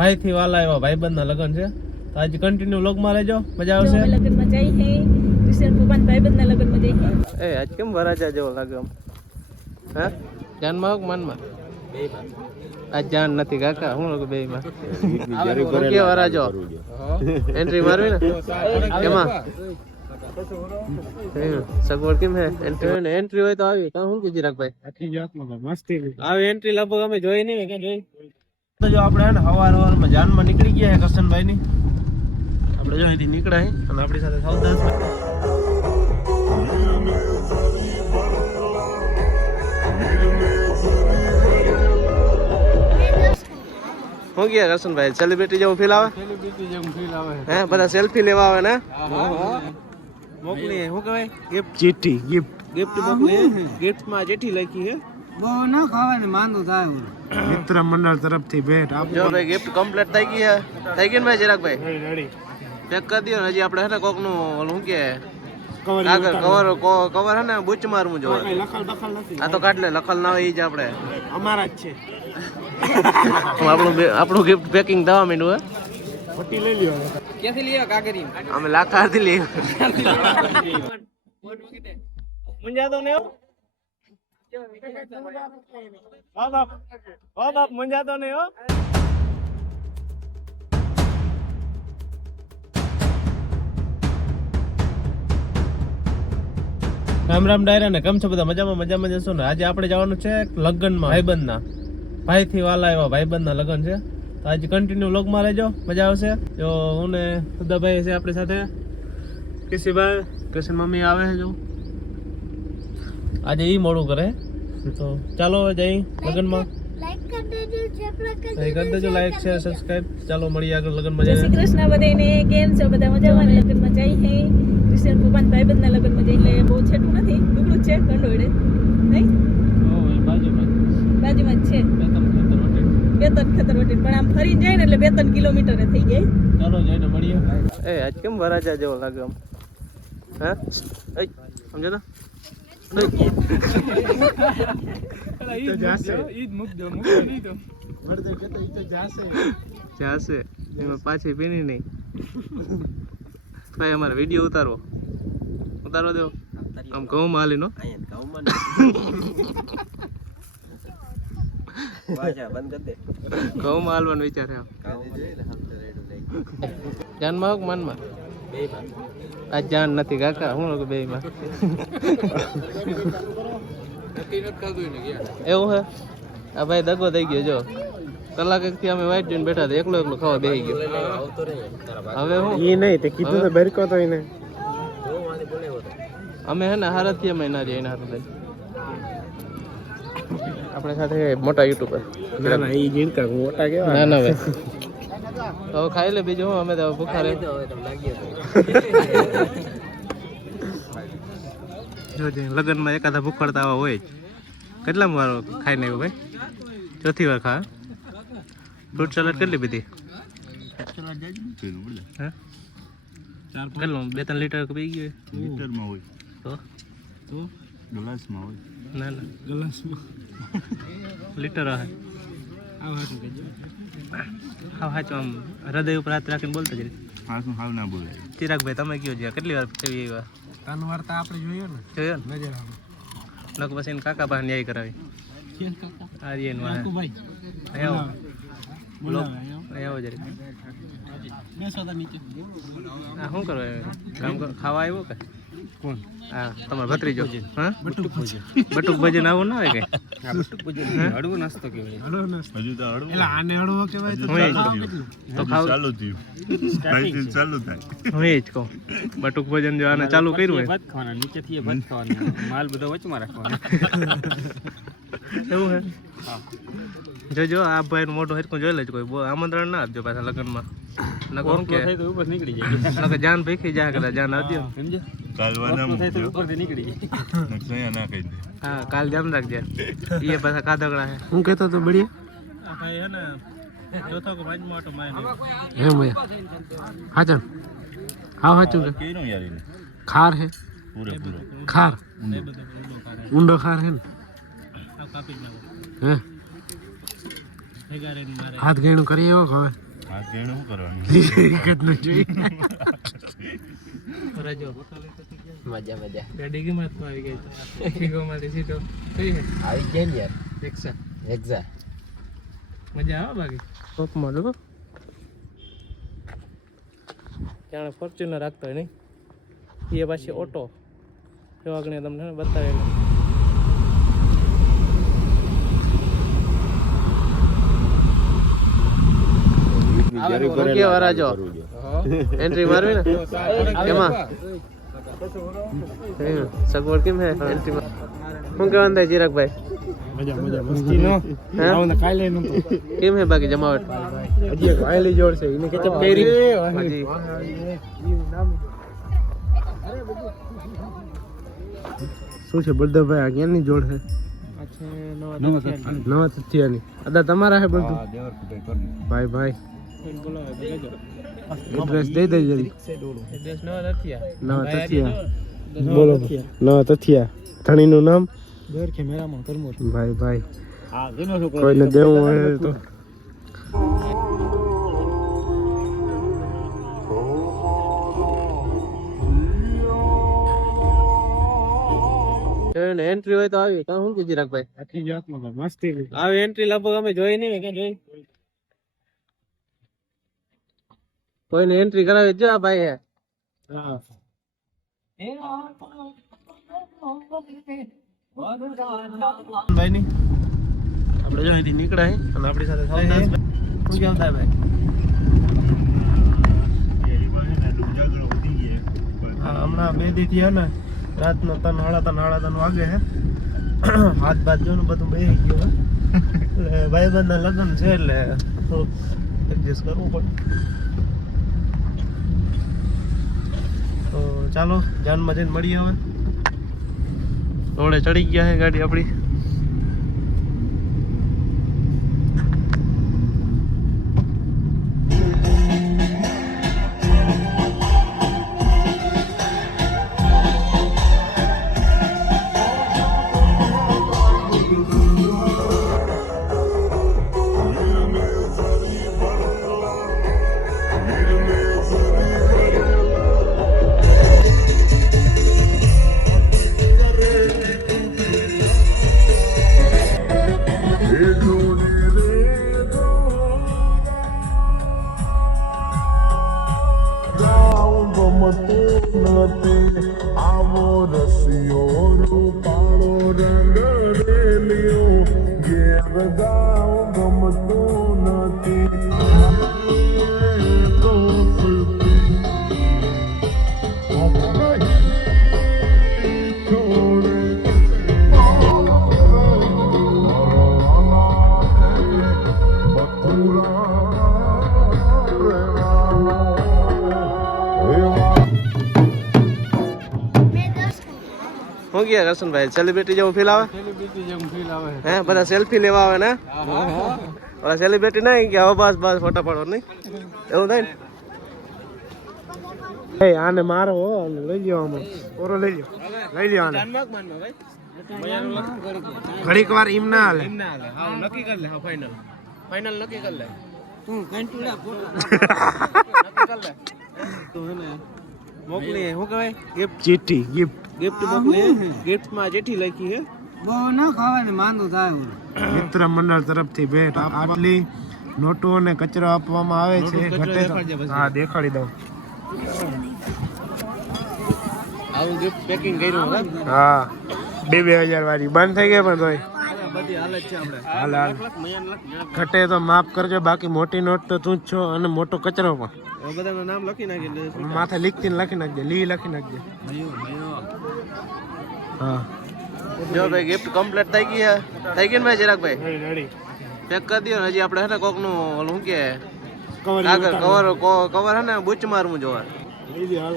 ભાઈ થી વાલા એવા ભાઈબંધ ના લગ્ન છે, તો આજે કન્ટિન્યુ વ્લોગ માં રહેજો, મજા આવશે. લગ્ન માં જઈ હે કિશન ભગવાન ભાઈબંધ ના લગ્ન માં જઈ હે. એ આજ કેમ વરાજા જેવો લાગે આમ? હે જાનમાં હોક મનમાં? આજ જાન નથી કાકા, હું લોકો બે માં કે વરાજો એન્ટ્રી મારવી ને એમાં સગવડ કેમ હે? એન્ટ્રી હોય તો આવી કાં શું કીધી રાખભાઈ? આવી એન્ટ્રી લગભગ અમે જોઈ નહીં કે જોઈ તો જો આપણે હે ને હવારમાં જાનમાં નીકળી ગયા હે કરશનભાઈ ની. આપણે જો અહીંથી નીકળ્યા હે અને આપણી સાથે સૌદાસભાઈ. હું ગયા કરશનભાઈ? સેલિબ્રિટી જેવું ફીલ આવે? સેલિબ્રિટી જેવું ફીલ આવે હે? બધા સેલ્ફી લેવા આવે ને? મોકલી શું કહેવાય? ગિફ્ટ ચીઠી. ગિફ્ટ મોકલી. ગિફ્ટ માં ચીઠી લખી હે. બહુ ના ખાવાને માંદો થાય. મિત્ર મંડળ તરફથી ભેટ આપો. જો ભાઈ ગિફ્ટ કમ્પ્લીટ થઈ ગઈ હે. થઈ ગઈ ને ભાઈ ચિરાગભાઈ? પેક કરી દો ને. હજી આપણે હે ને કોક નું ઓલું શું કે કવર હે ને બુચ મારવું જોઈએ. આ તો કાઢ લે, લખલ ના હોય એ જ આપણે અમારા જ છે. આપણું ગિફ્ટ પેકિંગ થવા માંડ્યું હે. પટ્ટી લઈ લ્યો. ક્યાંથી લીયા કાગરી? અમે લાખાથી લઈએ. મુંજાતો ને બાપ મુંજાતો નહીં હો. રામ રામ ડાયરા ને કેમ છો બધા? મજામાં જશો ને? આજે આપણે જવાનું છે લગ્નમાં, ભાઈબંધ ના ભાઈ થી વાલા એવા ભાઈબંધ ના લગ્ન છે, તો આજે કન્ટિન્યુ વ્લોગ માં રહેજો, મજા આવશે. જો હું ને સુદાભાઈ છે આપણી સાથે, કિશનભાઈ કિશન મમ્મી આવે છે. જો આજે ઈ મોડું કરે, તો ચાલો જઈ લગ્નમાં. લાઈક કરી દેજો, લાઈક શેર સબસ્ક્રાઇબ. ચાલો મળીએ આગળ લગ્નમાં જઈએ. જય શ્રી કૃષ્ણ બધાને. કેમ છો બધા? મજામાં? લગ્નમાં જઈ હે કિશન ભગવાન ભાઈબંધ ના લગ્ન માં જઈ. એટલે બહુ છેટું નથી, ડુગડું જ છે કંડોળે નહીં, બાજુમાં જ છે. બે ત્રણ ખેતર વટી પણ આમ ફરીને જાય ને એટલે 2-3 કિલોમીટર થઈ જાય. ચાલો જઈને મળીએ. એ આજ કેમ વરાજા જેવો લાગે આમ? હે સમજો ને જાશે એમાં પાછી પીની નહીં. ભાઈ અમારે વિડીયો ઉતારવા દો. આમ ઘઉં માં હાલી નો ઘઉં માં હાલવાનો વિચાર છે. જાનમાં હોક મનમાં? આજ જાન નથી કાકા, હું લોકો બે માં એવું હે. આ ભાઈ દગો થઈ ગયો. જો કલાક થી અમે વાઈટ જોઈને બેઠા હતા, એકલો ખાવા બેસી ગયો. હવે હું ઈ નહીં તે કીધું તો બેરકો તો એને અમે હે ને હારથી અમે ના જઈને હાથ લઈ. આપણે સાથે મોટા યુટ્યુબર. ના ના ઈ જીણકા મોટા કેવા? ના ના ભાઈ હવે ખાઈ લે. બીજું હું અમે તો ભૂખા રહે. જોજે લગ્નમાં એકાદા ભૂખડતા આવા હોય જ. કેટલા વાર ખાઈને આવ્યું ભાઈ? ચોથી વાર ખા. ફ્રૂટ સલાડ કેટલી પીધી? કેટલું? 2-3 લીટર પી ગયું? લીટરમાં હોય તો ગ્લાસમાં હોય. ના ગ્લાસમાં લીટર હે. આ વાત કહેજો. હા સાચું આમ હૃદય ઉપર હાથ રાખીને બોલતા જ. હા શું હાવ ના બોલાય. ચિરાગભાઈ તમે કયો છે કેટલી વાર કેવી વાર તાન વાર્તા આપણે જોયો ને? જોયો ને? નજર આવે. નક પછી એને કાકા પાસે ન્યાય કરાવી. કેમ કાકા? આર્યન વાહ ભાઈ આવો બોલાવે આવો જરી. બેસો તો નીચે. આ શું કરો? કામ ખાવા આવ્યો કે કોણ? હા તમારો ભત્રીજો. હા બટુક ભોજન. બટુક ભજન આવું ના હોય કે? આ બટુક ભોજન હળવો નાસ્તો કહેવાય. હળવો નાસ્તો. હજુ તો હળવું. એટલે આને હળવો કહેવાય તો હોય. ખાવ કેટલું? તો ખાવ ચાલુ થયું. સ્ટાર્ટિંગ ચાલુ થાય. હું એ જ કહું. બટુક ભજન જો આને ચાલુ કર્યું હોય ભાત ખાવાના, નીચેથી ભાત ખાવાના, માલ બધો વચમાં રાખવાનો. એવું હે? જોજો આ ભાઈ નું મોટું હેરકું જોઈ લેજો. કોઈ આમંત્રણ ના આપજો પાછા લગ્નમાં. નકર કે થાય તો ઉપર નીકળી જાય. નકર જાન ભેખી જાય કદાચ જાન આપજો. સમજે? કાલવાના થાય તો મૂકજો. ઉપરથી નીકળી જાય. નકસૈયા ના કહી દે. હા કાલ ધ્યાન રાખજે. એ પાછા કાદગડા હે. હું કહેતો તો બળિયા? આ ભાઈ હે ને જોતો કે પાંચમો આટો મારે હે મોયા હાચન હા હાચું કે કેનો યાર એને ખાર હે પૂરો ખાર ઊંડો ખાર હે ને કાપી જ નાખો હે ભેગા રહીને મારે હાથ ગેણું કરી એવો હવે આ કેણું શું કરવાનું કેટલું જોઈએ રાજો મજા મજા ગાડી કિંમતમાં આવી ગઈ છે ઠીકોમાંથી સીટો કઈ છે આવી ગયા ને યાર રિક્ષા એક્ઝા મજા આવે બાકી ટોપમાં લો ત્યાં ફોર્ચ્યુનર રાખતો હોય નહીં એ પાછી ઓટો જો આગળ તમને બતાવેલું એન્ટ્રી મારવી ને કેમાં સગવડ કેમ હે એન્ટ્રી માં શું કહેવાનું થાય ચિરાગભાઈ મજા મજા મસ્તી નો આવને કાલે નતો કેમ હે બાકી જમાવટ હજી એક વાયલી જોડ છે એને કેચપ કરી હજી શું છે બળદેવભાઈ આ ક્યાંની જોડ છે નવા તથ્યાની અદા તમારા હે બધું ભાઈ ભાઈ એડ્રેસ દઈ દે જલ્દી નવા તથિયા બોલો નવા તથિયા ધણીનું નામ ભાઈ ભાઈ કોઈને દેવું હોય તો એન્ટ્રી હોય તો આવી કાં શું કીધી રાખભાઈ આખી જાતમાં મસ્તી આવી એન્ટ્રી લગભગ અમે જોઈ નહીં ક્યાં જોઈ કોઈને એન્ટ્રી કરાવી જો આ ભાઈ હે હા ભાઈ ની આપણે જો અહીંથી નીકળાય અને આપણી સાથે થાય શું કેમ થાય ભાઈ હા હમણાં બે દી થયા ને રાતનો 3:30 વાગે હે હાથ બાદ જો ને બધું બેસી ગયું હે એટલે ભાઈબંધના લગ્ન છે એટલે થોડુંક એડજસ્ટ કરવું પડે તો ચાલો જાનમાં જઈને મળીએ હવે રોડે ચડી ગયા છે ગાડી આપણી શું ગયા કરશનભાઈ સેલિબ્રિટી જેવું ફીલ આવે હે બધા સેલ્ફી લેવા આવે ને ઓલા સેલિબ્રિટી નહીં કે હવે બસ બસ ફોટા પાડો નહીં એવું થાય ને આને મારો હો આને લઈ લ્યો આમાં ઓરો લઈ લ્યો આને ઘડીક વાર એમ ના હાલે હા નક્કી કરી લે હા ફાઇનલ નક્કી કરી લે મોકલી શું કહેવાય ગિફ્ટ ચીઠી ગિફ્ટ મોકલી ગિફ્ટ માં ચિઠ્ઠી લખી છે બહુ ના ખાવાની માંદું થાય મિત્ર મંડળ તરફથી ભેટ આટલી નોટો અને કચરો આપવામાં આવે છે ઘટે હા દેખાડી દઉં આવું ગિફ્ટ પેકિંગ કર્યું હા 2000 વાળી બંધ થઈ ગઈ પણ તોય બધી હાલત છે આપણે હાલ હાલ ઘટે તો માફ કરજો બાકી મોટી નોટ તો તું જ છો અને મોટો કચરો પણ બધાનું નામ લખી નાખી માથે લીખતી લખી નાખજે લી લખી નાખજે હા જો ભાઈ ગિફ્ટ કમ્પ્લીટ થઈ ગઈ ને ભાઈ ચિરાગભાઈ પેક કરી દો હજી આપણે હે ને કોક નું ઓલું શું કે કાગળ કવર હે ને બુચ મારવું જોવા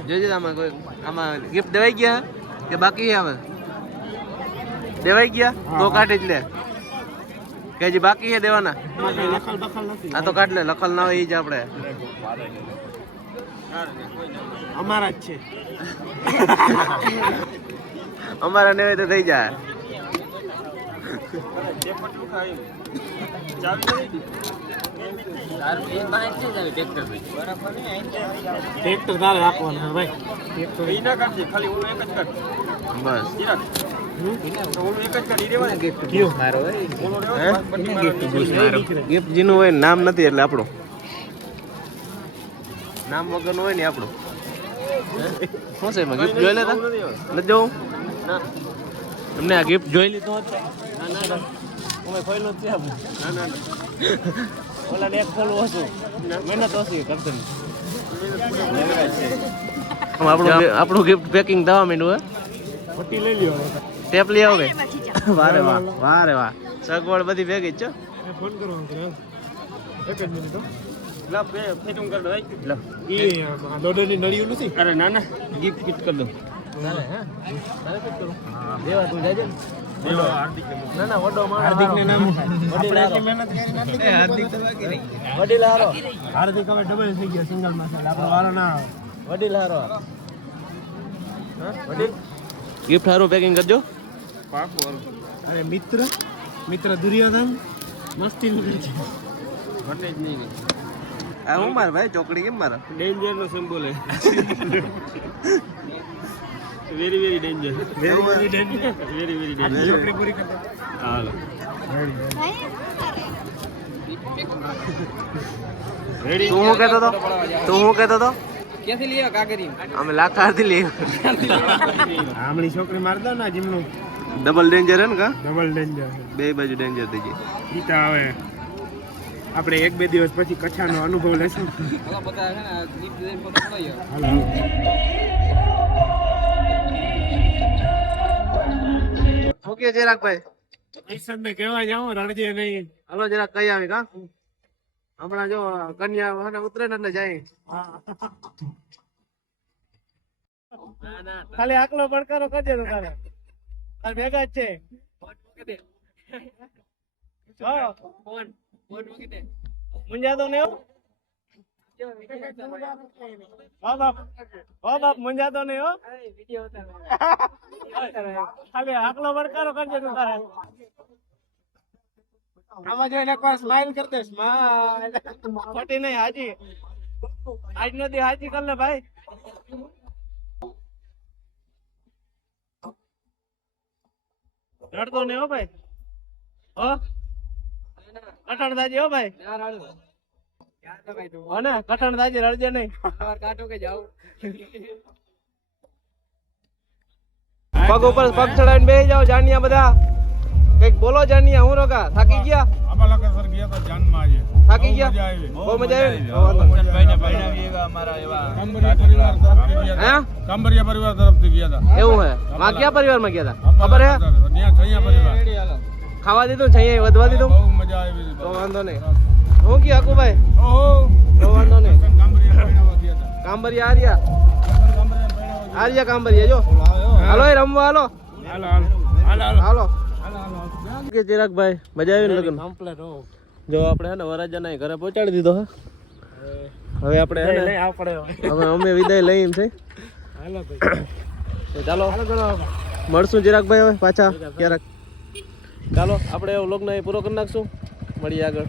જોજે આમાં કોઈ આમાં ગિફ્ટ દેવાઈ ગયા કે બાકી આવે દેવાઈ ગયા તો કાઢી જ લે કે હજી બાકી છે દેવાના આ તો કાઢ લે લખલ ના હોય એ જ આપણે અમારા જ છે અમારા ને તો થઈ જાય ટ્રેક્ટર તારે રાખવાના ભાઈ ટ્રેક્ટર બસ ગિફ્ટ જેનું હોય નામ નથી એટલે આપણું નામ વગરનું હોય ને આપણું શું છે એમાં ગિફ્ટ જોઈ લેતા નથી જવું તમને આ ગિફ્ટ જોઈ લીધું હતું ખોયલું જ છે આપણે ઓલા એક ખોલવું હતું મહેનત ઓછી કરશે આપણું ગિફ્ટ પેકિંગ થવા માંડ્યું હે પટ્ટી લઈ લ્યો ટેપ લઈ આવો કે વારે વાહ વારે વાહ સગવડ બધી ભેગી જ છો ફોન કરો અંકલ એક જ મિનિટ ફિટિંગ કરી દો લો ઈ આ લોડરની નળીઓ નથી અરે ના ના ગિફ્ટ ફિટ કરી દો ચાલે હે ચાલે ફિટ કરો દેવા તું જાજે દેવા હાર્દિક ના ના વડો માણસ હાર્દિક ને નામ વડીલારો મહેનત કરી નથી હાર્દિક તો બાકી રહી વડીલારો હાર્દિક હવે ડબલ થઈ ગયા સિંગલ માં આપણો વારો ના વડીલારો હા વડીલ ગિફ્ટ હારું પેકિંગ કરજો પાકું અરે મિત્ર દુર્યોધન મસ્તી નું છે ઘટે જ નહીં આ હું માર ભાઈ ચોકડી કેમ મારા ડેન્જર નો સિમ્બોલ હે very very danger very very danger ચોકડી પૂરી કરતા હાલો રેડી તું હું કહેતો તો ક્યાંથી લીયો કાગરી અમે લાખાથી લઈએ આમળી છોકરી માર દો ના જીમનું ડબલ ડેન્જર હે ને કા ડબલ ડેન્જર બે બાજુ ડેન્જર થઈ ગઈ ગીતા આવે આપણે 1-2 દિવસ પછી કચ્છાનો અનુભવ લેશું બધા છે ને દીપ દે ફોટો પડાયો હાલો ઓકે જરાક ભાઈ કિશન ને કહેવા જાઉં રણજે નહીં હાલો જરાક કઈ આવી કા હમણાં જો કન્યા હને ઉતરે ને એટલે જાય ખાલી આકલો પડકારો કરજે તો તારે તાર ભેગા જ છે ફોન મૂકી દે મુંજાતો ને બાપ મુંજાતો નહીં હો વિડિયો ઉતાર ખાલી આકલો પડકારો કરજે તો તારે આમાં જોઈને એકવાર સ્માઈલ કર દે સ્માઈલ ખોટી નહીં હાજી આજનો દી હાજી કર લે ભાઈ રડતો નહીં હો ભાઈ હો કઠણ દાજી હો ભાઈ ના રાડો યાર તો કઈ તું હો ને કઠણ દાજી રડજે નહીં સવાર કાટો કે જાવ પગ ઉપર પગ ચડાવીને બેસી જાઓ જાનિયા બધા કઈક બોલો જાનિયા હું રોકા થાકી ગયા અમલકસર ગયા તો જાનમાં આજે થાકી ગયા બહુ મજા આવી કાંબરિયા પરિવાર તરફથી ગયા હતા એવું હે માં કયા પરિવારમાં ગયા હતા ખબર હે ત્યાં છૈયા પરિવાર ખાવા દીધું છે વધવા દીધું બહુ મજા આવી તો વાંધો નહીં હું કી હકુભાઈ ઓહો તો વાંધો નહીં કાંબરિયા પરિવાર ગયા હતા કાંબરિયા આર્યા કાંબરિયા જો હાલો એ રમવા હાલો હાલો કે ચિરાગભાઈ મજા આવી ને લગન કમ્પ્લીટ હો જો આપણે હે ને વરરાજાના ઘરે પહોંચાડી દીધો હે હવે આપણે હે ને હવે અમે વિદાય લઈને છે હાલો ભાઈ તો ચાલો મળશું ચિરાગભાઈ હવે પાછા ક્યારેક ચાલો આપણે વ્લોગને પૂરો કરી નાખશું મળીએ આગળ